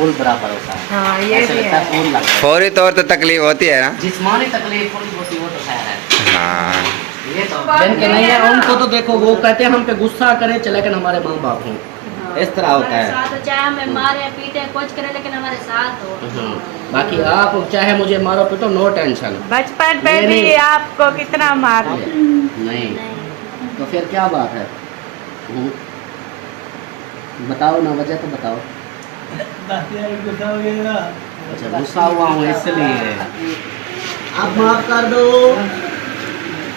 फूल बराबर होता है। हाँ ये ऐसे भी लगता है। है फूल लग रहा है। फौरी तौर तो तकलीफ होती है ना। जिस्मानी तकलीफ थोड़ी बहुत वो तो खैर है। हाँ ये तो बहन के नहीं है, उनको तो देखो वो कहते हैं हम पे गुस्सा करें चले, लेकिन हमारे माँ बाप हों, इस तरह होता है। साथ हो, चाहे हमें मारे पीटे कुछ करे लेकिन हमारे साथ हो। बाकी आप चाहे मुझे मारो पीटो, नो टेंशन। बचपन पे ये भी नहीं। आपको कितना मारा। नहीं तो फिर क्या बात है? बताओ ना, वजह तो बताओ। अच्छा गुस्सा हुआ हूँ इसलिए। आप माफ कर दो,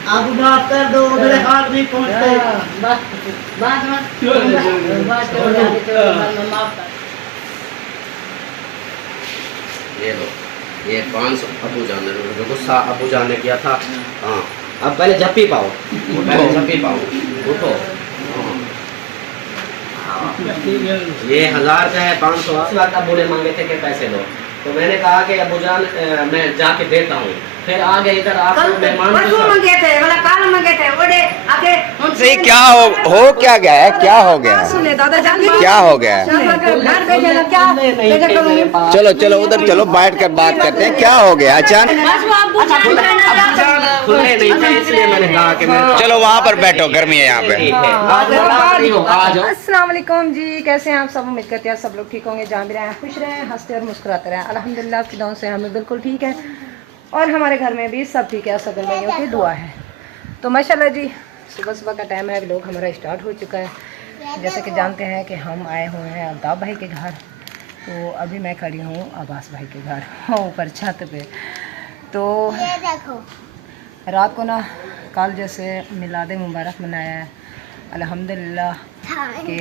आप माफ कर दो, मेरे हाथ नहीं पहुँचते। ये लो, ये 500 अबू जान ने गुस्सा अबू जान ने किया था। हाँ अब पहले झप्पी पाओ, पहले झप्पी पाओ, उठो। ये 1000 का है, 500 आप अबू ने मांगे थे कि पैसे दो, तो मैंने कहा कि अबू जान मैं जाके देता हूँ। फिर आ गए इधर आप मेहमान के साथ। मंगे थे वाला काल मंगे थे बड़े आगे सही क्या हो क्या गया है, क्या हो गया है, सुने दादा जान क्या हो गया है? घर पे जाना क्या नहीं मेरे पास। चलो चलो उधर चलो, बैठ कर बात करते हैं। क्या हो गया अचानक? बस वो अब्बू जान खुले नहीं थे इसलिए मैंने कहा कि मैं चलो वहाँ पर बैठो, गर्मी है यहाँ पे। ठीक है। आ जाओ। अस्सलाम वालेकुम जी, कैसे हैं आप सब? उम्मीद करते हैं सब लोग ठीक होंगे, जहाँ भी रहें खुश रहें, हंसते और मुस्कुराते रहें। अल्हम्दुलिल्लाह आपकी दुआओं से हमें बिल्कुल ठीक है और हमारे घर में भी सब ठीक है, सब भाइयों की दुआ है। तो माशाल्लाह जी सुबह सुबह का टाइम है, व्लॉग हमारा स्टार्ट हो चुका है। जैसे कि जानते हैं कि हम आए हुए हैं अल्ताफ़ भाई के घर, तो अभी मैं खड़ी हूँ अब्बास भाई के घर ऊपर छत पे। तो रात को ना कल जैसे मिलाद मुबारक मनाया है, अल्हम्दुलिल्लाह कि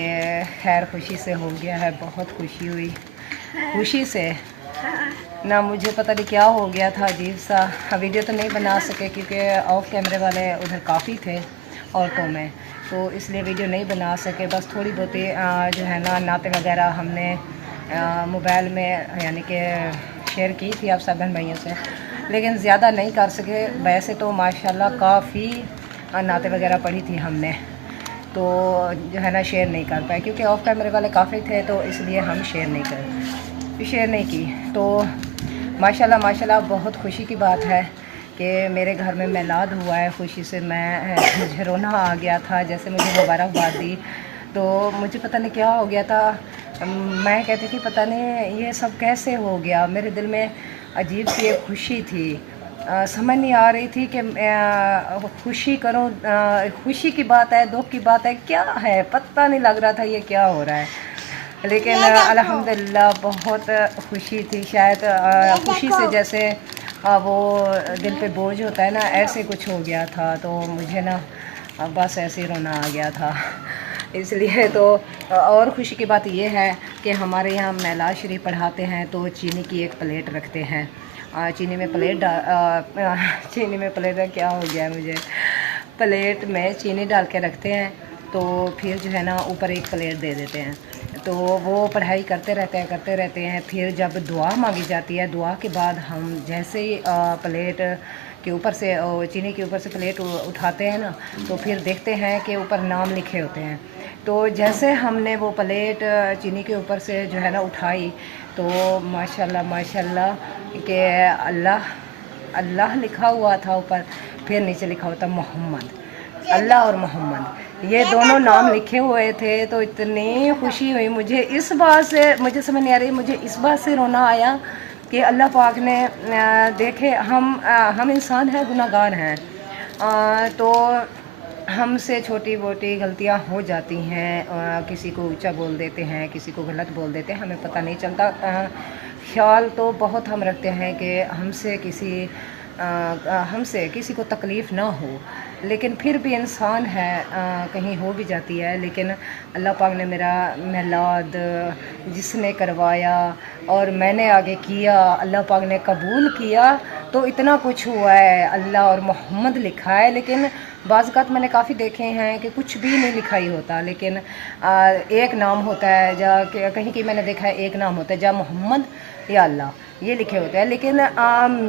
खैर खुशी से हो गया है। बहुत खुशी हुई, खुशी से ना मुझे पता नहीं क्या हो गया था, अजीब सा। वीडियो तो नहीं बना सके क्योंकि ऑफ कैमरे वाले उधर काफ़ी थे औरतों में, तो इसलिए वीडियो नहीं बना सके। बस थोड़ी बहुत जो है ना नाते वगैरह हमने मोबाइल में यानी कि शेयर की थी आप सब बहन भाइयों से, लेकिन ज़्यादा नहीं कर सके। वैसे तो माशाल्लाह काफ़ी नाते वगैरह पढ़ी थी हमने, तो जो है ना शेयर नहीं कर पाए क्योंकि ऑफ कैमरे वाले काफ़ी थे, तो इसलिए हम शेयर नहीं की। तो माशाल्लाह माशाल्लाह बहुत खुशी की बात है कि मेरे घर में मिलाद हुआ है। खुशी से मुझे रोना आ गया था। जैसे मुझे मुबारकबाद दी तो मुझे पता नहीं क्या हो गया था। मैं कहती थी पता नहीं ये सब कैसे हो गया, मेरे दिल में अजीब सी एक खुशी थी। समझ नहीं आ रही थी कि खुशी करूं, खुशी की बात है दुख की बात है, क्या है पता नहीं लग रहा था ये क्या हो रहा है। लेकिन अल्हम्दुलिल्लाह बहुत खुशी थी। शायद खुशी से जैसे वो दिल पे बोझ होता है ना, ऐसे कुछ हो गया था। तो मुझे ना बस ऐसे ही रोना आ गया था इसलिए। तो और खुशी की बात ये है कि हमारे यहाँ मेलाद शरीफ पढ़ाते हैं तो चीनी की एक प्लेट रखते हैं। चीनी में प्लेट क्या हो गया मुझे, प्लेट में चीनी डाल के रखते हैं, तो फिर जो है ना ऊपर एक प्लेट दे देते हैं। तो वो पढ़ाई करते रहते हैं। फिर जब दुआ मांगी जाती है, दुआ के बाद हम जैसे ही प्लेट के ऊपर से चीनी के ऊपर से प्लेट उठाते हैं ना, तो फिर देखते हैं कि ऊपर नाम लिखे होते हैं। तो जैसे हमने वो प्लेट चीनी के ऊपर से जो है ना उठाई, तो माशाल्लाह माशाल्लाह कि अल्लाह लिखा हुआ था ऊपर, फिर नीचे लिखा हुआ था मोहम्मद। अल्लाह और मोहम्मद ये दोनों नाम लिखे हुए थे। तो इतनी खुशी हुई मुझे इस बात से, मुझे समझ नहीं आ रही, मुझे इस बात से रोना आया कि अल्लाह पाक ने देखे हम इंसान हैं, गुनाहगार हैं, तो हमसे छोटी मोटी गलतियां हो जाती हैं। किसी को ऊंचा बोल देते हैं, किसी को गलत बोल देते हैं, हमें पता नहीं चलता। ख्याल तो बहुत हम रखते हैं कि हमसे किसी को तकलीफ़ ना हो, लेकिन फिर भी इंसान है, कहीं हो भी जाती है। लेकिन अल्लाह पाक ने मेरा मिलाद जिसने करवाया और मैंने आगे किया, अल्लाह पाक ने कबूल किया, तो इतना कुछ हुआ है। अल्लाह और मोहम्मद लिखा है, लेकिन बाज़ मैंने काफ़ी देखे हैं कि कुछ भी नहीं लिखा ही होता, लेकिन एक नाम होता है। जा कहीं की मैंने देखा है एक नाम होता है, जा मोहम्मद या अल्लाह ये लिखे होते हैं। लेकिन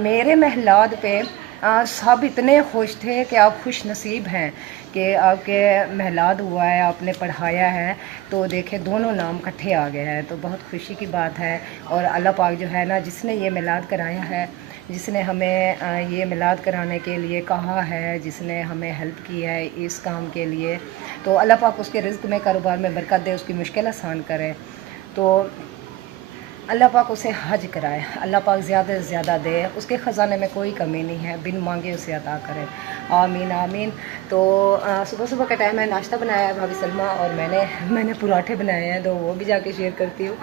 मेरे महलाद पे सब इतने खुश थे कि आप खुश नसीब हैं कि आपके महलाद हुआ है, आपने पढ़ाया है, तो देखें दोनों नाम इकट्ठे आ गए हैं, तो बहुत खुशी की बात है। और अल्लाह पाक जो है ना, जिसने ये मिलाद कराया है, जिसने हमें ये मिलाद कराने के लिए कहा है, जिसने हमें हेल्प की है इस काम के लिए, तो अल्लाह पाक उसके रिज़्क़ में, कारोबार में बरकत दे, उसकी मुश्किल आसान करे। तो अल्लाह पाक उसे हज कराए, अल्लाह पाक ज़्यादा से ज़्यादा दे, उसके ख़जाने में कोई कमी नहीं है, बिन मांगे उसे अता करे, आमीन आमीन। तो सुबह सुबह का टाइम है, नाश्ता बनाया है भाभी सलमा, और मैंने पराठे बनाए हैं, तो वो भी जाके शेयर करती हूँ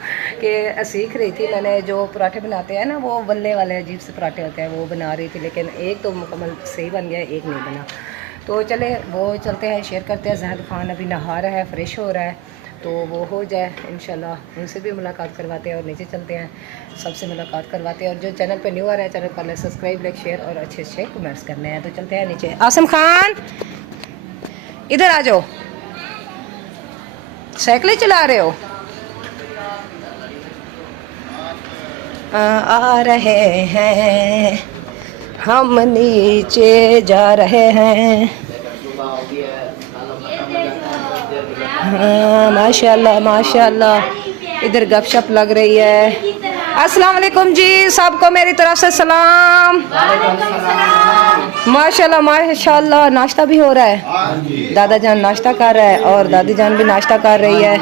कि सीख रही थी। मैंने जो पराठे बनाते हैं ना, वो वल्ले वाले अजीब से पराठे होते हैं, वो बना रही थी, लेकिन एक तो मुकम्मल सही बन गया, एक नहीं बना। तो चले वो चलते हैं, शेयर करते हैं। जहद खान अभी नहा रहा है, फ्रेश हो रहा है, तो वो हो जाए इंशाल्लाह, उनसे भी मुलाकात करवाते हैं और नीचे चलते हैं, सबसे मुलाकात करवाते हैं। और जो चैनल पे न्यू आ रहे हैं, चैनल कर ले सब्सक्राइब, लाइक, शेयर और अच्छे अच्छे कमेंट्स करने हैं। तो चलते हैं नीचे। आसम खान इधर आ जाओ, साइकिल चला रहे हो? आ रहे हैं हम, नीचे जा रहे हैं। हाँ माशाल्लाह माशाल्लाह, इधर गपशप लग रही है। अस्सलाम वालेकुम जी, सबको मेरी तरफ से सलाम। माशाल्लाह माशाल्लाह, नाश्ता भी हो रहा है, दादा जान नाश्ता कर रहा है और दादी जान भी नाश्ता कर रही है।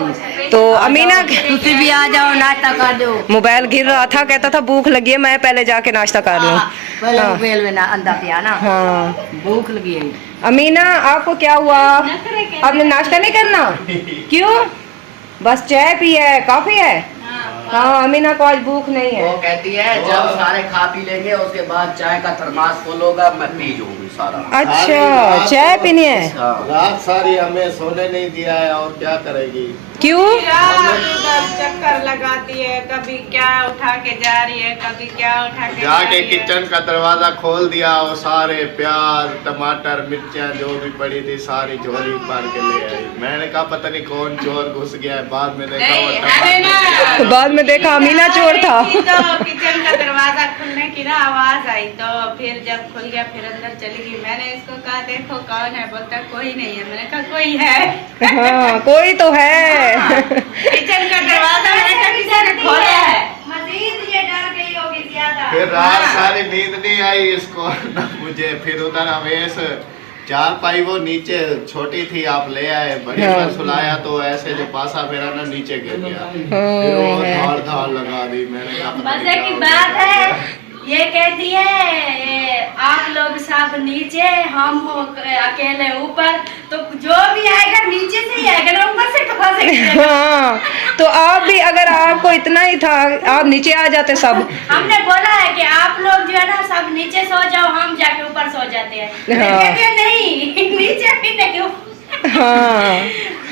तो अमीना तुसी भी आ जाओ, नाश्ता कर दो। मोबाइल गिर रहा था, कहता था भूख लगी है, मैं पहले जाके नाश्ता कर लूँ। पहले मोबाइल में ना अंधा पिया ना, हाँ भूख लगी है। अमीना आपको क्या हुआ, आपने नाश्ता नहीं करना? क्यों? बस चाय पी है, काफी है? हाँ अमीना को आज भूख नहीं है। वो कहती है जब सारे खा पी लेंगे उसके बाद चाय का थर्मास फुल होगा, मैं पी जाऊंगी सारा। अच्छा चाय पीनी है? रात सारी हमें सोने नहीं दिया है, और क्या करेगी? क्यों? चक्कर लगाती है, कभी क्या उठा के जा रही है, कभी क्या उठा के जाके किचन का दरवाजा खोल दिया, वो सारे प्याज टमाटर मिर्चियाँ जो भी पड़ी थी सारी झोली भर के ले आई। मैंने कहा पता नहीं कौन चोर घुस गया है, बाद में देखा वो टमाटर, बाद में देखा अमीना चोर था। तो किचन का दरवाजा खुलने की ना आवाज आई, तो फिर जब खुल गया फिर अंदर चली गई। मैंने इसको कहा देखो कौन है, बोलता कोई नहीं है। मैंने कहा कोई है। हाँ कोई तो है। किचन का दरवाजा मैंने कहा किसी ने खोला है। फिर रात सारी नींद नहीं आई इसको ना मुझे। फिर उधर हमेश चार पाई वो नीचे छोटी थी, आप ले आए, बड़ी पर सुलाया तो ऐसे जो पासा फेरा ना नीचे गिर गया, फिर वो धार धार लगा दी। मैंने कहा मजे की बात है, ये कहती है आप लोग सब नीचे, हम हो अकेले ऊपर, तो जो भी आएगा नीचे से ही आएगा, ऊपर से कहाँ से गिरेगा? हाँ तो आप भी, अगर आपको इतना ही था आप नीचे आ जाते सब। हमने बोला है कि आप लोग जो है ना सब नीचे सो जाओ, हम जाके ऊपर सो जाते हैं। हाँ। कहते हैं नहीं नीचे भी नहीं। हाँ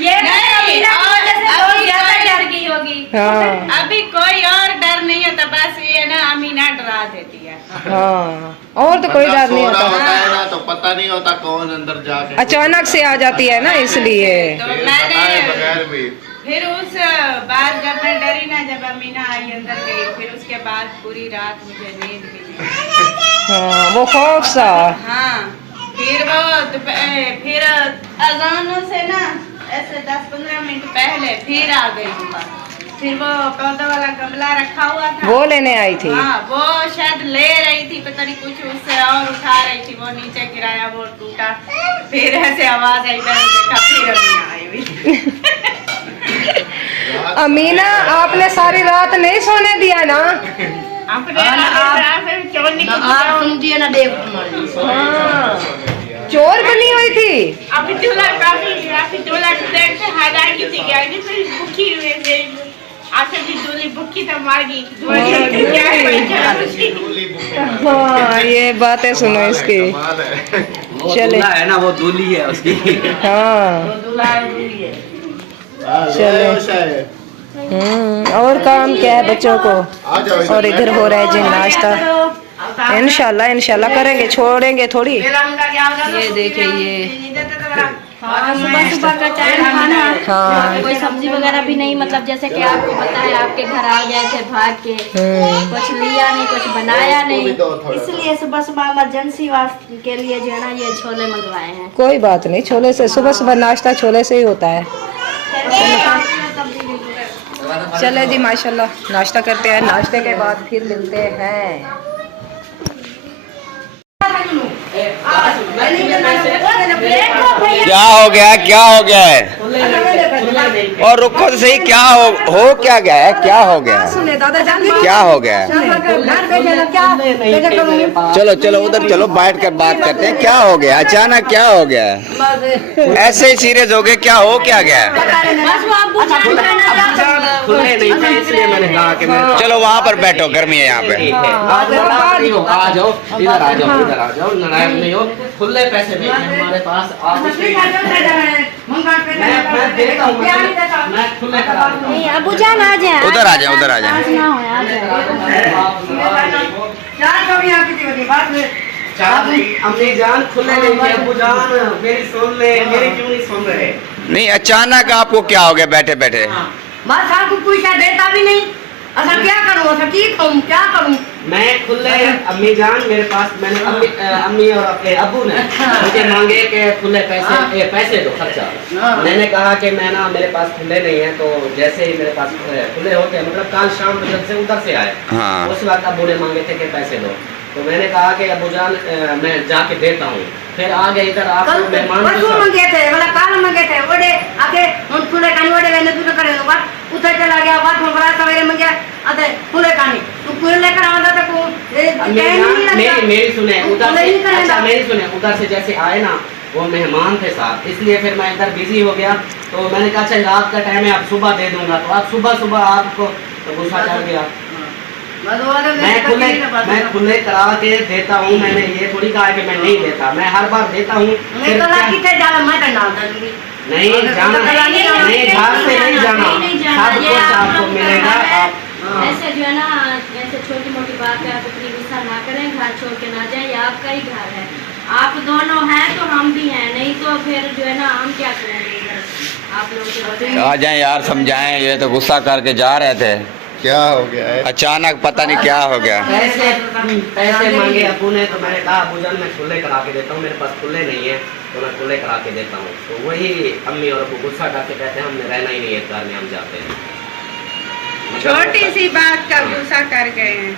ये अमीना की वजह से बहुत ज्यादा डर गई होगी। हाँ अभी कोई और डर नहीं होता, बस ये ना अमीना डरा देती है। हाँ, और तो कोई डर नहीं होता होता, है ना, तो पता नहीं होता कौन अंदर जाके अचानक से आ जाती है ना, इसलिए। तो फिर मैंने बताए बगैर भी फिर उस बाद जब मैं डरी ना, जब अमीना आई अंदर गई, फिर उसके बाद पूरी रात मुझे नींद भी नहीं। हाँ वो खौफ सा। हाँ फिर वो फिर अजानों से ना ऐसे 10-15 मिनट पहले फिर आ गई ऊपर। फिर वो पौधा वाला गमला रखा हुआ था, वो लेने आई थी। हाँ वो शायद ले रही थी, पता नहीं कुछ उससे और उठा रही थी, वो नीचे गिराया, वो टूटा। फिर ऐसे आवाज आई, मैंने देखा फिर अमीना आई हुई। अमीना आपने सारी रात नहीं सोने दिया ना? अपने आप चोर निकल आप सुनती ना देव तुम्हारी। हाँ चोर बनी हुई थी। अभी दूल्हा काफी दूल्हा को देखते हालांकि थी क्या कि फिर भूखी हुए थे, आखिर भी दूल्ही भूखी तो मार गई। हाँ ये बातें सुनो इसकी। कमाल है। वो चले। दूल्हा है ना, वो दूल्ही है उसकी। हाँ चलो और काम क्या है बच्चों को? आ जाओ और इधर हो रहा है जी नाश्ता। इंशाल्लाह इंशाल्लाह करेंगे, छोड़ेंगे थोड़ी। ये देखिए ये हाँ, सुबह सुबह का टाइम था ना। हाँ। कोई सब्जी वगैरह भी नहीं, मतलब जैसे कि आपको पता है आपके घर आ गए थे भाग के, कुछ लिया नहीं, कुछ बनाया नहीं, इसलिए सुबह सुबह इमरजेंसी वास्ते के लिए जो है ना ये छोले मंगवाए हैं। कोई बात नहीं, छोले से सुबह सुबह नाश्ता छोले से ही होता है। चले जी माशाल्लाह, नाश्ता करते हैं, नाश्ते के बाद फिर मिलते हैं। क्या हो गया, क्या हो गया है? और रुको तो सही, क्या हो क्या गया है, क्या हो गया है? क्या हो गया है? चलो चलो उधर चलो, बैठ कर बात करते हैं। क्या हो गया अचानक, क्या हो गया है? ऐसे ही सीरियस हो गए, क्या हो क्या गया है? खुले नहीं थे इसलिए मैंने कहा कि मेरे चलो वहाँ पर बैठो, गर्मी है यहाँ पे। ठीक है, आप नाराज नहीं हो, आ जाओ इधर, आ जाओ इधर, आ जाओ, नाराज नहीं हो। खुले पैसे नहीं है हमारे पास, आप मैं देता हूँ, मैं खुले करा दूँ। नहीं अबू जान आ जाए, उधर आ जाए, उधर आ जाए। आज ना हो, आ जाए। अम्मी जान खुले नहीं थे, अबू जान मेरी सुन ले, मेरी क्यों नहीं सुन रहे? नहीं अचानक आपको क्या हो गया बैठे बैठे? बस आपको पैसा देता भी नहीं, अच्छा क्या करूँ, अच्छा की कहूँ, क्या करूँ? मैं खुले, अम्मी जान मेरे पास, मैंने अम्मी और अपने अबू ने मुझे मांगे कि खुले पैसे दो खर्चा। मैंने कहा कि मैं ना मेरे पास खुले नहीं है, तो जैसे ही मेरे पास खुले होते हैं, मतलब कल शाम को जब से उधर से आए, हाँ। उस वक्त अबू ने मांगे थे कि पैसे दो, तो मैंने कहा कि अबू जान मैं जाके देता हूँ। फिर आ गए इधर, आप मेहमान मंगे थे, बोला काल मंगे थे, ओडे आके हम खुले कानी ओडे वेने तू करे नो बात उधर चला गया, बात हम बड़ा सवेरे मंगे आते खुले कानी तू खुले लेकर आंदा था को मेरी सुने उधर से, अच्छा मेरी सुने उधर से जैसे आए ना वो मेहमान थे साथ, इसलिए फिर मैं इधर बिजी हो गया। तो मैंने कहा अच्छा रात का टाइम है, आप सुबह दे दूंगा, तो आप सुबह आपको तो गुस्सा चढ़ गया। मैं खुले करा के देता हूँ, मैंने ये थोड़ी कहा कि मैं नहीं देता, मैं हर बार देता हूँ। नहीं जाना, नहीं घर से नहीं जाना, सब कुछ आपको मिलेगा। आप ऐसे जो है ना, ऐसे छोटी मोटी बात पे आप अपनी गुस्सा ना करें, घर छोड़ के ना जाए, ये आपका ही घर है, आप दोनों हैं तो हम भी हैं, नहीं तो फिर जो है ना हम क्या करेंगे इधर आप लोग आ जाए यार, समझाएं, ये तो गुस्सा करके जा रहे थे, क्या हो गया है? अचानक पता नहीं क्या हो गया। पैसे मांगे अबू ने, तो मैंने कहा अबू जान मैं खुले करा के देता हूँ, मेरे पास खुले नहीं है तो मैं खुले करा के देता हूँ। तो वही अम्मी और अबू गुस्सा करके कहते हैं हमने रहना ही नहीं है घर में, हम जाते हैं। छोटी सी बात का गुस्सा कर गए हैं।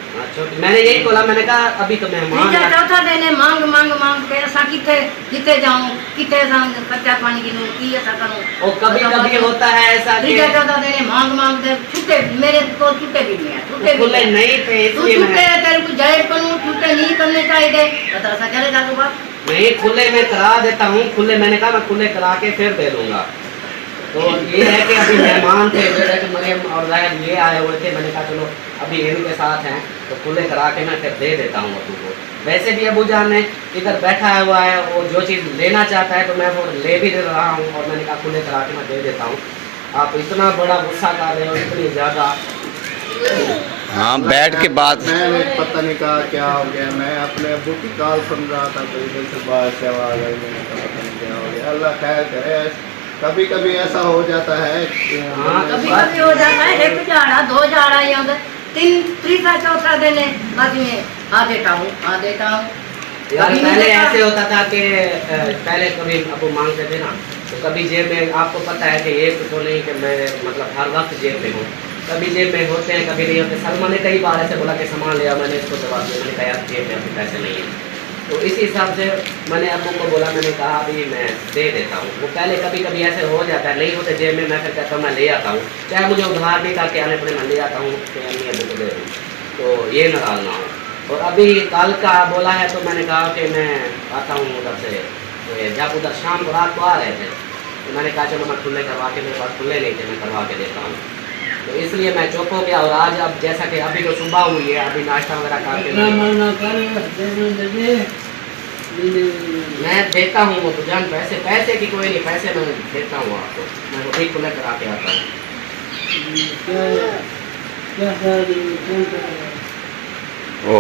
मैंने यही बोला, मैंने कहा अभी तो मेहमान चौथा देने मांग मांग मांग के ऐसा कितने जाऊँ, कितने कच्चा पानी की की ऐसा करूँ। और कभी कभी होता है ऐसा कि चौथा देने मांग मांग दे छुट्टे, मेरे को छुट्टे भी नहीं है, छुट्टे खुले नहीं थे इसलिए छुट्टे तेरे को जाहिर करूँ, छुट्टे नहीं करने चाहिए, तो ऐसा चलेगा तो बात नहीं। खुले में करा देता हूँ, खुले मैंने कहा मैं खुले करा के फिर दे दूंगा। तो ये है कि अभी मेहमान थे मरियम और जाहिद ये आए हुए थे, मैंने कहा चलो अभी इनके साथ हैं तो खुले करा के मैं फिर दे देता हूँ अबू को। वैसे भी अबू जान ने इधर बैठा हुआ है, वो जो चीज़ लेना चाहता है तो मैं वो ले भी दे रहा हूँ, और मैंने कहा खुले करा के मैं दे देता हूँ। आप इतना बड़ा गुस्सा कर रहे हो, इतनी ज़्यादा। हाँ बैठ के बात, मैं पता नहीं कहा क्या हो गया, मैं अपने अबू की कॉल सुन रहा था तो इधर से बात से आवाज़ आई, मैंने कहा पता नहीं क्या हो गया। अल्लाह खैर करे, कभी कभी ऐसा हो जाता है। हाँ कभी कभी हो जाता है, एक जाड़ा दो जाड़ा या तीसरा चौथा देने बाद में आ देता हूँ यार पहले ऐसे होता था कि पहले कभी अबू मांगते थे ना, तो कभी जेब में, आपको पता है कि ये तो नहीं कि मैं मतलब हर वक्त जेब में हूँ, कभी जेब में होते हैं कभी नहीं होते। सलमान ने कई बार ऐसे बोला कि सामान लिया, मैंने इसको जवाब दिया, मैंने कहा यार जेब में अभी पैसे नहीं है। तो इसी हिसाब से मैंने अबू को बोला, मैंने कहा अभी मैं दे देता हूँ। वो पहले कभी कभी ऐसे हो जाता है, नहीं होते जेब में, मैं फिर कहता हूँ मैं ले आता हूँ, चाहे मुझे उधार भी करके आने पड़े, मैं ले आता हूँ कि अम्मी अबू को दे दूँ, तो ये नाराज ना हो। और अभी कल का बोला है तो मैंने कहा कि मैं आता हूँ उधर से, जब उधर शाम को रात को आ रहे थे तो मैंने कहा चलो मैं खुले करवा के, मेरे पास खुले नहीं थे, मैं करवा के देता हूँ। तो इसलिए मैं चुप हो गया। और आज अब जैसा कि अभी तो सुबह हुई है, अभी नाश्ता वगैरह करके मैं देता हूँ वो जान पैसे की कोई नहीं, पैसे मैं देता हूँ आपको, मैं वो भी खुले करा के आता हूँ। ओ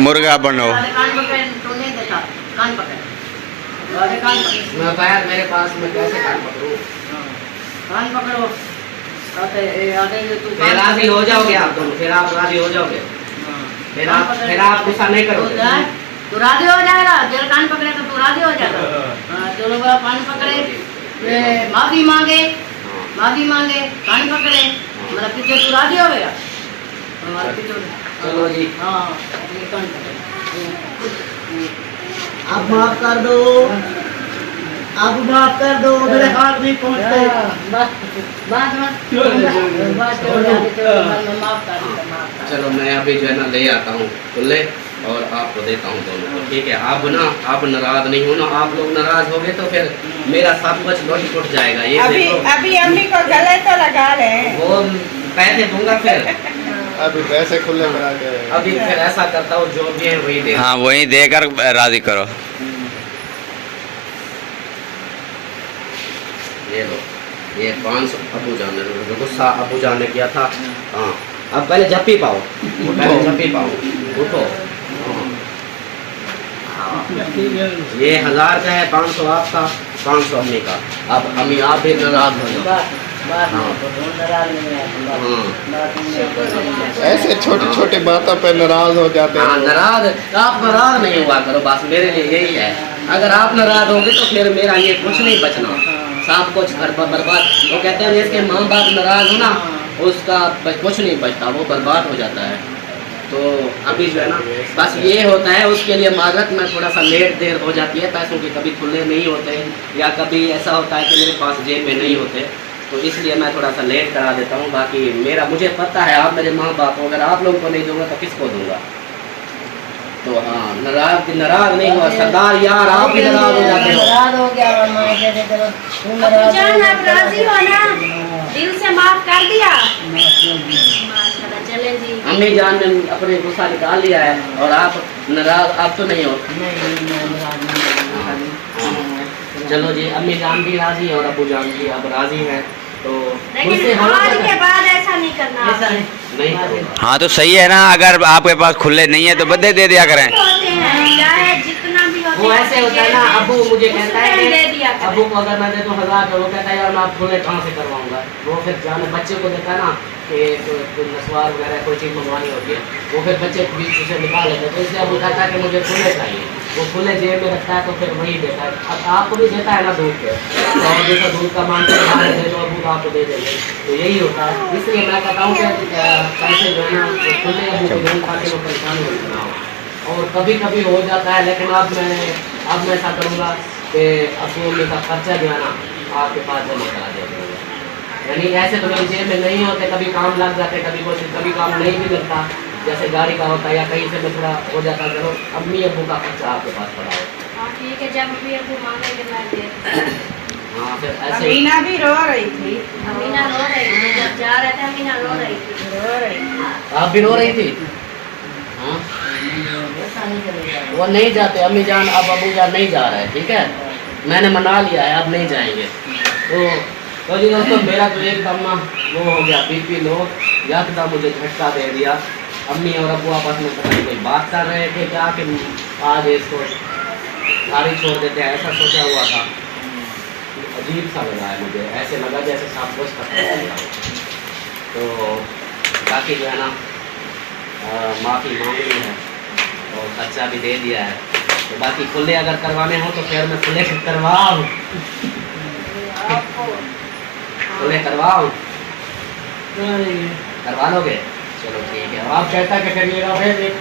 मुर्गा बनो, मैं पैर मेरे पास में कैसे कान पकड़ूं? कान पकड़ो। फिर राजी हो जाओगे आप दोनों, फिर आप राजी हो जाओगे, फिर आप गुस्सा नहीं करोगे। तू राजी हो जाएगा, तेरे कान पकड़े तो तू राजी हो जाएगा। दोनों का कान पकड़े, माफी मांगे, कान पकड़े, मतलब पीछे तू राजी हो गया। चलो जी, हाँ, अपने कान पकड़े। आप माफ कर दो, आप माफ कर दो, मेरे हाथ नहीं पहुंचते। चलो मैं अभी जो है ना ले आता हूँ खुले और आपको देता हूँ दोनों को, ठीक है? आप ना, आप नाराज नहीं हो ना, आप लोग नाराज हो गए तो फिर मेरा सब कुछ लौट टूट जाएगा। ये देखो, अभी अम्मी को गले तो लगा रहे। वो पैसे दूंगा फिर, अभी पैसे खुले करा के अभी फिर ऐसा करता हूँ जो भी है वही दे। हाँ वही देकर राजी करो। ये लो, ये 500 अबू जान ने, गुस्सा अबू जान ने किया था। हाँ, अब पहले झप्पी पाओ, पहले झप्पी पाओ, उठो। हाँ। ये 1000 का है, 500 आपका, 500 अम्मी का। अब अम्मी आप भी नाराज हो जाओ। ऐसे छोटी छोटी बातों पे नाराज हो जाते हाँ, हैं। नाराज आप नाराज नहीं हुआ करो, बस मेरे लिए यही है। अगर आप नाराज होंगे तो फिर मेरा ये कुछ नहीं बचना, सब कुछ बर्बाद। वो कहते हैं जिसके माँ बाप नाराज हो ना, उसका कुछ नहीं बचता, वो बर्बाद हो जाता है। तो अभी जो है ना, बस ये होता है, उसके लिए माजरत में थोड़ा सा लेट देर हो जाती है, पैसों के कभी खुले नहीं होते या कभी ऐसा होता है कि मेरे पास जेब में नहीं होते, तो इसलिए मैं थोड़ा सा लेट करा देता हूँ। बाकी मेरा, मुझे पता है आप मेरे माँ बाप हो, अगर आप लोगों को नहीं दूंगा तो किसको दूंगा? तो हाँ, नाराज नहीं हुआ सरदार यार, आप भी नाराज हो जाते हो। नाराज हो गया, जान आप राजी हो ना, दिल से माफ कर दिया। माशाल्लाह, चले जी। अम्मी जान ने अपने गुस्सा निकाल लिया है और आप नाराज आप तो नहीं हो। चलो जी, अम्मी जान भी राजी है और अबू जान भी अब राजी है, तो लेकिन आज के बाद ऐसा नहीं करना। ऐसा नहीं। नहीं करूँगा। हाँ तो सही है ना, अगर आपके पास खुले नहीं है तो बदले दे दिया करें। होते हैं, चाहे जितना भी होते वो ऐसे होता है ना, अबू मुझे कहता है दे दिया कि करें। अबू को अगर मैं दे दूँ 1000 तो वो कहता है यार मैं आप खुले कहाँ से करवाऊंगा। वो फिर जाने बच्चे को देता है ना कि कोई नसवार वगैरह कोई चीज़ मंगवानी होती है, वो फिर बच्चे बीच से निकाल लेते हैं, तो इसलिए अबू कहता है कि मुझे खुले चाहिए। वो खुले जेब में रखता है तो फिर वही देता है। अब आपको भी देता है ना दूध के, तो जैसा दूध का मांगते हैं दे दो, अबू आपको दे देंगे, तो यही होता है। इसलिए मैं कहता हूँ कि पैसे जो है ना खुले अबू को दूध खा के वो परेशानी होती ना हो। और कभी कभी हो जाता है, लेकिन अब मैं ऐसा करूँगा कि अबू अम्मी का खर्चा जो है ना आपके पास जमा करा दिया करूँगा। यानी ऐसे तो मेरी जेब में नहीं होते, कभी काम लग जाते, कभी काम नहीं भी मिलता, जैसे गाड़ी का होता है या कहीं से मैं थोड़ा हो जाता, चलो अम्मी अबू का खर्चा आपके पास पड़ा हो। हाँ ठीक है, जब भी अबू मांगेंगे मैं दे दूँगी। हाँ, फिर ऐसे अमीना भी रो रही थी। अमीना रो रही थी, जब जा रहे थे अमीना रो रही थी। आप भी रो रही थी? हाँ, वो नहीं जाते अम्मी जान, अब अबू जान नहीं जा रहे, ठीक है, मैंने मना लिया है, अब नहीं जाएंगे। तो जी दोस्तों, मेरा तो एकदम ना वो हो गया, BP लो, एकदम मुझे झटका दे दिया। अम्मी और अबू आपस में पता नहीं कोई बात कर रहे थे क्या कि आज इसको गाड़ी छोड़ देते हैं, ऐसा सोचा हुआ था। अजीब सा लगा है मुझे, ऐसे लगा जैसे सब कुछ खत्म हो गया। तो बाकी जो है ना माफ़ी मांगी है और खर्चा भी दे दिया है, तो बाकी खुले अगर करवाने हो तो फिर मैं खुले करवाऊँ, खुले करवाऊँ, करवा लोगे? चलो ठीक है। अब आप कहता कि करिएगा फिर एक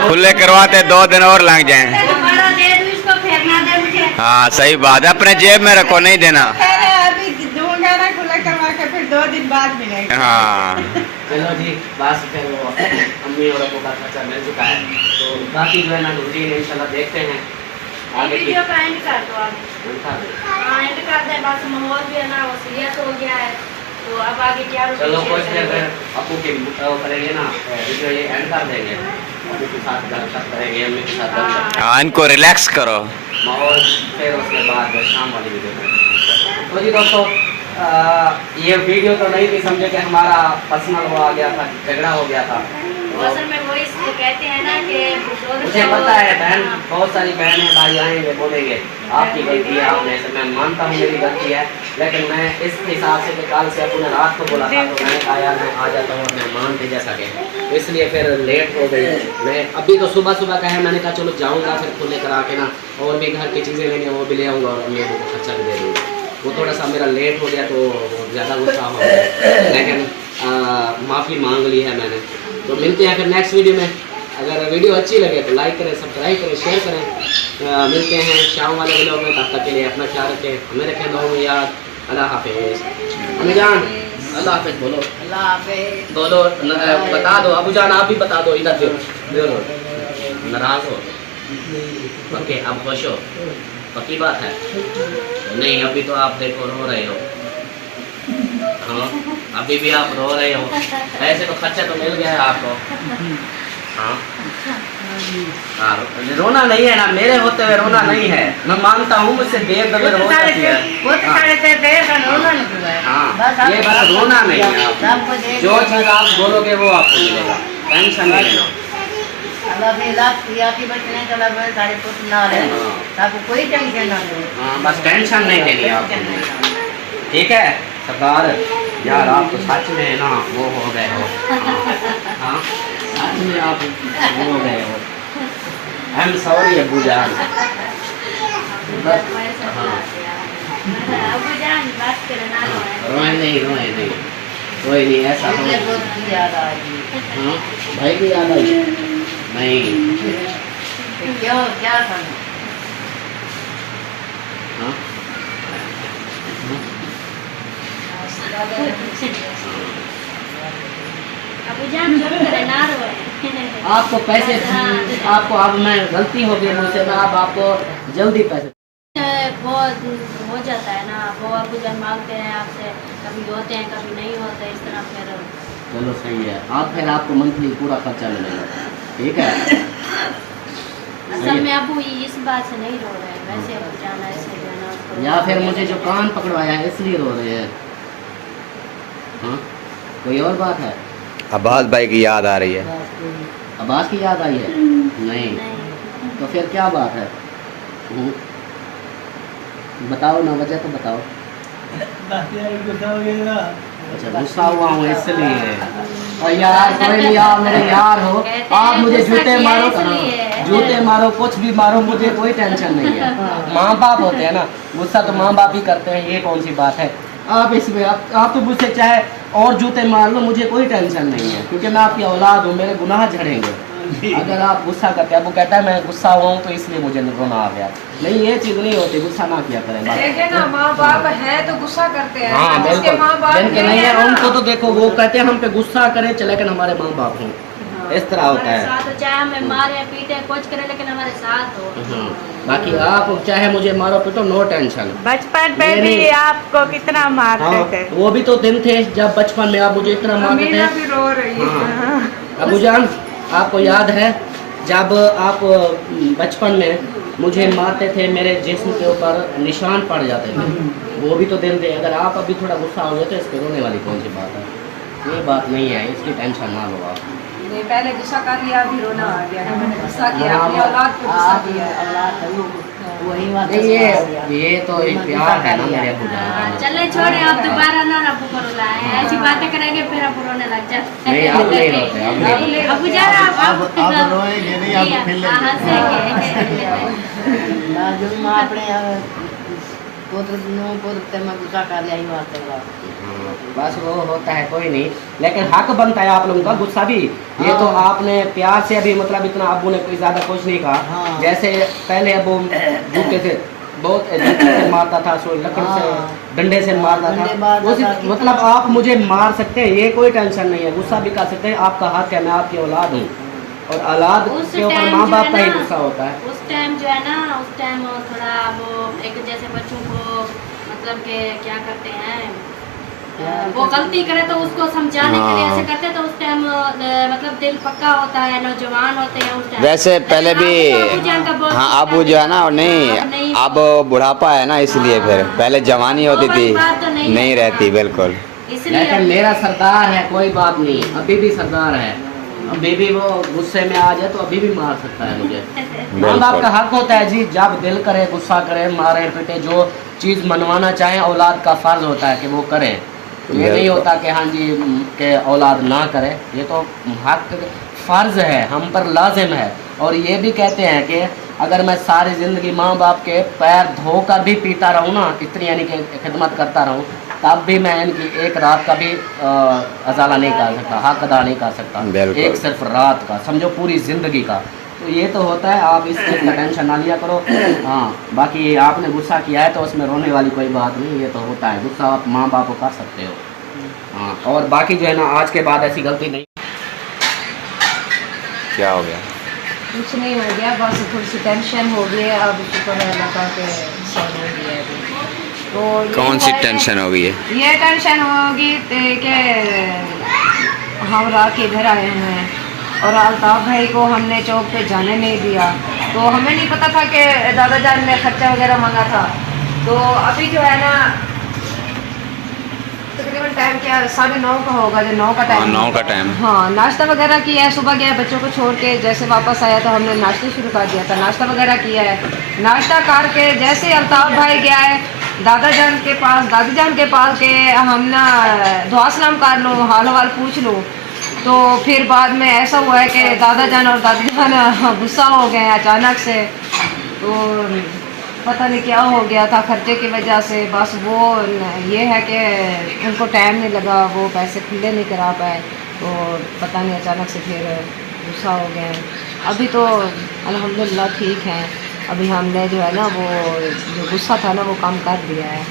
खुले करवाते 2 दिन और लग जाए। दोबारा दे दूँ इसको, फिर ना दे मुझे। हाँ सही बात है, अपने जेब में रखो, नहीं देना। पहले अभी दूंगा ना खुला करवा के, फिर 2 दिन बाद मिलेगा। हाँ चलो जी, बस फिर वो अम्मी और अबू का खर्चा मिल चुका है, तो बाकी जो है ना रूटीन इंशाल्लाह देखते हैं आगे की। वीडियो का एंड कर दो आप। उनका भी। हाँ एंड कर दे, बस माहौल भी है ना वो सीरियस हो गया है, तो अब आगे क्या चलो routine कुछ देर करेंगे? फिर अबू के वो करेंगे ना, वीडियो ये एंड कर देंगे, अबू के साथ गपशप करेंगे, अम्मी के साथ गपशप, हाँ, इनको रिलैक्स करो। माहौल, फिर उसके बाद शाम वाली वीडियो में। तो जी दोस्तों, ये वीडियो तो नहीं थी, समझे कि हमारा पर्सनल वो आ गया था, झगड़ा हो गया था। वो असल में वही तो कहते हैं ना कि बुजुर्ग मुझे पता है बहन, बहुत सारी बहनें भाई आएंगे बोलेंगे आपकी गलती है, आपने ऐसे, मैं मानता हूँ मेरी गलती है, लेकिन मैं इस हिसाब से कि कल से अपने रात को बोला था तो मैंने कहा यार मैं आ जाता हूँ और मैं मान के जैसा के, इसलिए फिर लेट हो गई। मैं अभी तो सुबह सुबह का है, मैंने कहा चलो जाऊँगा फिर खुले करा के ना, और भी घर की चीज़ें लेंगे वो भी ले आऊँगा और अम्मी को खर्चा भी दे दूँगा। वो थोड़ा सा मेरा लेट हो गया तो ज़्यादा गुस्सा हो गया, लेकिन माफ़ी मांग ली है मैंने। तो मिलते हैं फिर नेक्स्ट वीडियो में। अगर वीडियो अच्छी लगे तो लाइक करें, सब्सक्राइब करें, शेयर करें। मिलते हैं शाम वाले वीडियो में, तब तक के लिए अपना ख्याल रखें, हमें रखें दुआ में याद। अल्लाह हाफिज़। अम्मी जान अल्लाह हाफिज़ बोलो। अल्लाह हाफिज़। बोलो बता दो, अबू जान आप भी बता दो, इधर देखो नाराज़ हो ओके, अब खुश हो, पक्की बात है? नहीं अभी तो आप देखो रो रहे हो, हाँ अभी भी आप रो रहे हो, ऐसे तो खर्चा तो मिल गया है आपको। हाँ हाँ रोना नहीं है ना, मेरे होते हुए रोना नहीं है, मैं मानता हूँ मुझसे देर दबे हो जाती है। हाँ ये बस रोना नहीं है, आप जो चीज़ आप बोलोगे वो आपको मिलेगा, टेंशन नहीं लेना। कोई टेंशन ना लो। हाँ बस टेंशन नहीं लेनी आपको, ठीक है सरदार? यार आप तो सच में ना वो हो गए हो, हाँ सच में आप वो हो गए हो। आई एम सॉरी अबू जान। अबू जान बात करना रोए नहीं, कोई नहीं ऐसा हो। याद आ गई। हाँ भाई की याद आई? नहीं क्यों, क्या करना? हाँ अबू जान चुप करे ना रोए। आपको पैसे, आपको अब मैं गलती हो गई मुझसे, मैं अब आपको जल्दी पैसे वो हो जाता है ना, वो अबू जान मांगते हैं आपसे, कभी होते हैं कभी नहीं होते, इस तरह फिर। चलो सही है, आप फिर आपको मंथली पूरा खर्चा मिलेगा, ठीक है? असल में अबू इस बात से नहीं रो रहे हैं, वैसे अबू जान ऐसे जो है ना उसको, या फिर मुझे जो कान पकड़वाया है इसलिए रो रहे हैं? हाँ कोई और बात है? अब्बास भाई की याद आ रही है। अब्बास की याद आई है? नहीं तो फिर क्या बात है? बताओ ना, वजह तो बताओ। अच्छा गुस्सा हुआ हूँ इसलिए। और यार कोई नहीं, आप मेरे यार हो, आप मुझे जूते मारो, जूते मारो, कुछ भी मारो, मुझे कोई टेंशन नहीं है। माँ बाप होते हैं ना, गुस्सा तो माँ बाप ही करते हैं, ये कौन सी बात है? आप इसमें आप तो मुझसे चाहे और जूते मार लो, मुझे कोई टेंशन नहीं है, क्योंकि मैं आपकी औलाद हूँ, मेरे गुनाह झड़ेंगे अगर आप गुस्सा करते हैं। वो कहता है मैं गुस्सा हुआ हूँ तो इसलिए मुझे रोना आ गया। नहीं ये चीज़ नहीं होती, गुस्सा ना किया करें। देखे ना, माँ बाप है तो गुस्सा करते हैं। हाँ जिसके माँ बाप जिनके नहीं है उनको तो देखो, वो कहते हैं हम पे गुस्सा करें चले, लेकिन हमारे माँ बाप हों, इस तरह होता है। साथ हो, चाहे हमें मारे पीटे कुछ करे, लेकिन हमारे साथ हो। बाकी आप चाहे मुझे मारो पीटो, नो टेंशन। बचपन में भी आपको कितना मारते थे। वो भी तो दिन थे जब बचपन में आप मुझे इतना मारते थे। भी रो रही है। अबू जान आपको याद है जब आप बचपन में मुझे मारते थे, मेरे जिस्म के ऊपर निशान पड़ जाते थे, वो भी तो दिन थे। अगर आप अभी थोड़ा गुस्सा हो गए तो इस पर रोने वाली कौन सी बात है? ये बात नहीं है, इसकी टेंशन ना लो आप। नहीं, पहले गुस्सा कर लिया, अभी रोना आ गया कि मैंने गुस्सा किया, अपनी औलाद को गुस्सा किया। ये तो एक प्यार है ना मेरे अबू जान। चले छोड़े, अब दोबारा ना अबू को रुलाएं, ऐसी बातें करेंगे फिर अबू रोने लग जाए। नहीं आप नहीं रोते, अब नहीं। अबू जान अब रोएंगे नहीं, अब फिर हंसेंगे। बस वो होता है, कोई नहीं, लेकिन हक बनता है आप लोगों का गुस्सा भी। ये तो आपने प्यार से अभी मतलब इतना अब्बू ने कोई ज्यादा कुछ नहीं कहा। जैसे पहले अब्बू जूते से बहुत जूते से मारता था, सो लकड़ से डंडे से मारता था, मतलब आप मुझे मार सकते हैं, ये कोई टेंशन नहीं है, गुस्सा भी कर सकते हैं, आपका हक है, मैं आपकी औलाद हूँ और औलाद के ऊपर माँ बाप का ही गुस्सा होता है। उस टाइम जो है ना, उस टाइम थोड़ा वो एक जैसे बच्चों को मतलब के क्या करते हैं, वो गलती करे तो उसको समझाने के लिए ऐसे करते, तो उस टाइम मतलब दिल पक्का होता है, नौजवान होते हैं उस टाइम। वैसे पहले भी हाँ अबू जो है ना, नहीं अब बुढ़ापा है ना, इसलिए फिर पहले जवानी होती थी, नहीं रहती बिल्कुल। लेकिन मेरा सरदार है, कोई बात नहीं, अभी भी सरदार है। अभी भी वो गुस्से में आ जाए तो अभी भी मार सकता है मुझे। माँ बाप का हक होता है जी, जब दिल करे गुस्सा करे मारे पिटे, जो चीज़ मनवाना चाहे औलाद का फर्ज होता है कि वो करे। ये नहीं होता कि हाँ जी के औलाद ना करे, ये तो हक फ़र्ज है, हम पर लाजिम है। और ये भी कहते हैं कि अगर मैं सारी ज़िंदगी माँ बाप के पैर धोकर भी पीता रहूँ ना, इतनी यानी कि खिदमत करता रहूँ, तब भी मैं इनकी एक रात का भी अजाला नहीं कर सकता, हक अदा नहीं कर सकता, एक सिर्फ रात का, समझो पूरी ज़िंदगी का। तो ये तो होता है, आप इस चीज़ का टेंशन ना लिया करो। हाँ, बाकी आपने गुस्सा किया है तो उसमें रोने वाली कोई बात नहीं, ये तो होता है, गुस्सा आप माँ बाप को कर सकते हो। हाँ, और बाकी जो है ना, आज के बाद ऐसी गलती नहीं। क्या हो गया? कुछ नहीं हो गया, बस थोड़ी सी टेंशन हो गई है। अब शुक्र है अल्लाह का के सॉल्व हो गया है अभी। तो कौन सी टेंशन हो गई है? ये टेंशन होगी कि हम रात के घर आए हैं और अल्ताफ़ भाई को हमने चौक पे जाने नहीं दिया, तो हमें नहीं पता था कि दादा जान ने खर्चा वगैरह मांगा था। तो अभी जो है ना तकरीबन टाइम क्या 9:30 का होगा, जो 9 का टाइम। 9 का टाइम। हाँ, नाश्ता वगैरह किया है, सुबह गया बच्चों को छोड़ के, जैसे वापस आया तो हमने नाश्ते शुरू कर दिया था, नाश्ता वगैरह किया है। नाश्ता करके जैसे अल्ताफ़ भाई गया है दादा जान के पास, दादी जान के पास के हम ना दुआ सलाम कर लो, हाल हवाल पूछ लो, तो फिर बाद में ऐसा हुआ है कि दादा जान और दादी जान गुस्सा हो गए अचानक से। तो पता नहीं क्या हो गया था खर्चे की वजह से, बस वो ये है कि उनको टाइम नहीं लगा, वो पैसे खुले नहीं करा पाए, तो पता नहीं अचानक से फिर गुस्सा हो गए। अभी तो अल्हम्दुलिल्लाह ठीक हैं, अभी हमने जो है ना वो जो गुस्सा था ना वो कम कर दिया है,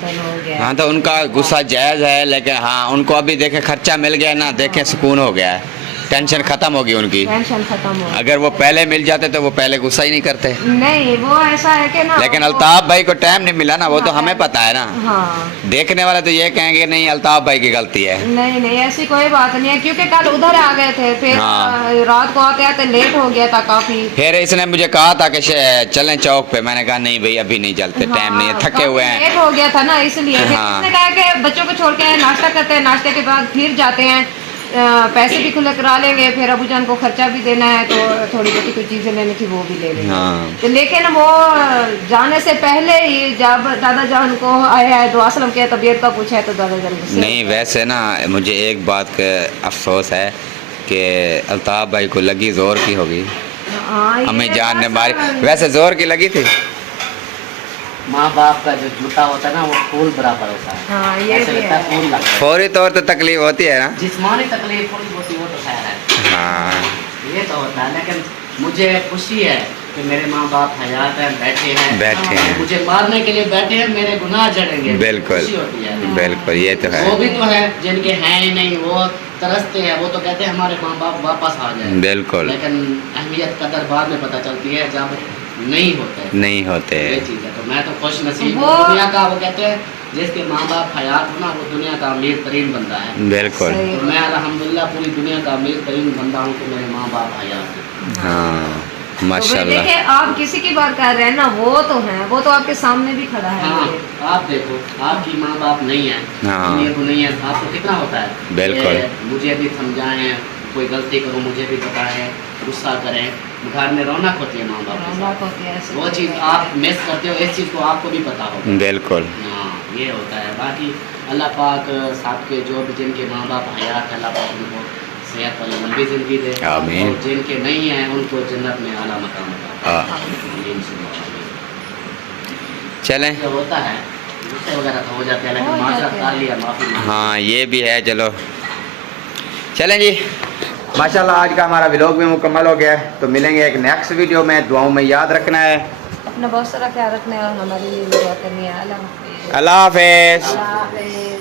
चलो हो गया। हाँ, तो उनका गुस्सा जायज़ है, लेकिन हाँ उनको अभी देखे खर्चा मिल गया ना, देखे सुकून हो गया है, टेंशन खत्म होगी उनकी। टेंशन खत्म हो। अगर वो पहले मिल जाते तो वो पहले गुस्सा ही नहीं करते। नहीं, वो ऐसा है कि ना, लेकिन अल्ताफ़ भाई को टाइम नहीं मिला ना, वो तो हमें पता है ना। हाँ, देखने वाले तो ये कहेंगे नहीं अल्ताफ़ भाई की गलती है। नहीं नहीं ऐसी कोई बात नहीं है, क्योंकि कल उधर आ गए थे, फिर हाँ। रात को आते आते लेट हो गया था काफी। फिर इसने मुझे कहा था कि चलें चौक पे, मैंने कहा नहीं भाई अभी नहीं चलते, टाइम नहीं है, थके हुए हैं। लेट हो गया था ना, इसलिए फिर हाँ। इसने कहा कि बच्चों को छोड़ के नाश्ता करते हैं, नाश्ते के बाद फिर जाते हैं, पैसे भी खुले करा लेंगे, फिर अबू जान को खर्चा भी देना है, तो थोड़ी बहुत कुछ चीज़ें लेने की वो भी ले लेंगे। हाँ। तो लेकिन वो जाने से पहले ही जब दादा जान को आया है दुआ सलाम किया, तबीयत का पूछा है, तो दादा जान नहीं, वैसे ना मुझे एक बात का अफसोस है कि अल्ताफ़ भाई को लगी ज़ोर की होगी, हमें जान ने मारी। वैसे ज़ोर की लगी थी। माँ बाप का जो जूता होता है ना वो फूल बराबर होता है। हाँ, ये ऐसे भी लगता है है। फूल लग रहा है। फौरी तौर तो तकलीफ होती है ना। जिस्मानी तकलीफ थोड़ी होती वो तो खैर है, हाँ, ये तो होता है, लेकिन मुझे खुशी है कि मेरे माँ बाप हयात हैं, बैठे हैं, मुझे मारने के लिए बैठे हैं, मेरे गुनाह जड़ेंगे, बिल्कुल खुशी होती है। बिल्कुल, ये तो है। वो भी तो है जिनके हैं ही नहीं, वो तरसते हैं, वो तो कहते हैं हमारे माँ बाप वापस आ जाए, बिल्कुल, लेकिन अहमियत कदर बाद में पता चलती है जब नहीं होते ये चीज़ है। तो मैं तो खुश नसीब हूँ, दुनिया का वो कहते हैं जिसके माँ बाप हयात हो ना वो दुनिया का अमीर तरीन बंदा है। बिल्कुल। तो मैं अल्हम्दुलिल्लाह पूरी दुनिया का अमीर तरीन बंदा हूँ कि मेरे माँ बाप हयात हैं। हाँ, तो माशाल्लाह। देखिए आप किसी की बात कर रहे हैं ना, वो तो है, वो तो आपके सामने भी खड़ा है। हाँ, आप देखो आपकी माँ बाप नहीं है, हाँ। दुनिया को नहीं है, आपको कितना होता है। बिल्कुल। ये मुझे भी समझाएं, कोई गलती करूँ मुझे भी बताएं, गुस्सा करें, घर में रौनक होती है माँ बाप के रौनक साथ। होती है, ऐसे वो चीज़ आप मिस करते हो, इस चीज़ को आपको भी पता होगा। बिल्कुल। हाँ, ये होता है। बाकी अल्लाह पाक साहब के जो भी जिनके माँ बाप हयात है, अल्लाह पाक उनको सेहत वाली लंबी ज़िंदगी दे, आमीन। और जिनके नहीं हैं उनको जन्नत में आला मकाम अता हाँ। फरमाए। चलें। जो होता है गुस्से वगैरह तो हो जाते हैं, लेकिन माजरत कर लिया, माफ़ी मांग ली। हाँ, ये भी है। चलो चलें जी, माशाल्लाह आज का हमारा व्लॉग भी मुकम्मल हो गया है। तो मिलेंगे एक नेक्स्ट वीडियो में, दुआओं में याद रखना है। अपना बहुत सारा ख्याल रखना है और हमारी दुआ करनी है। अल्लाह हाफिज़। अल्लाह हाफिज़। अल्लाह हाफिज़।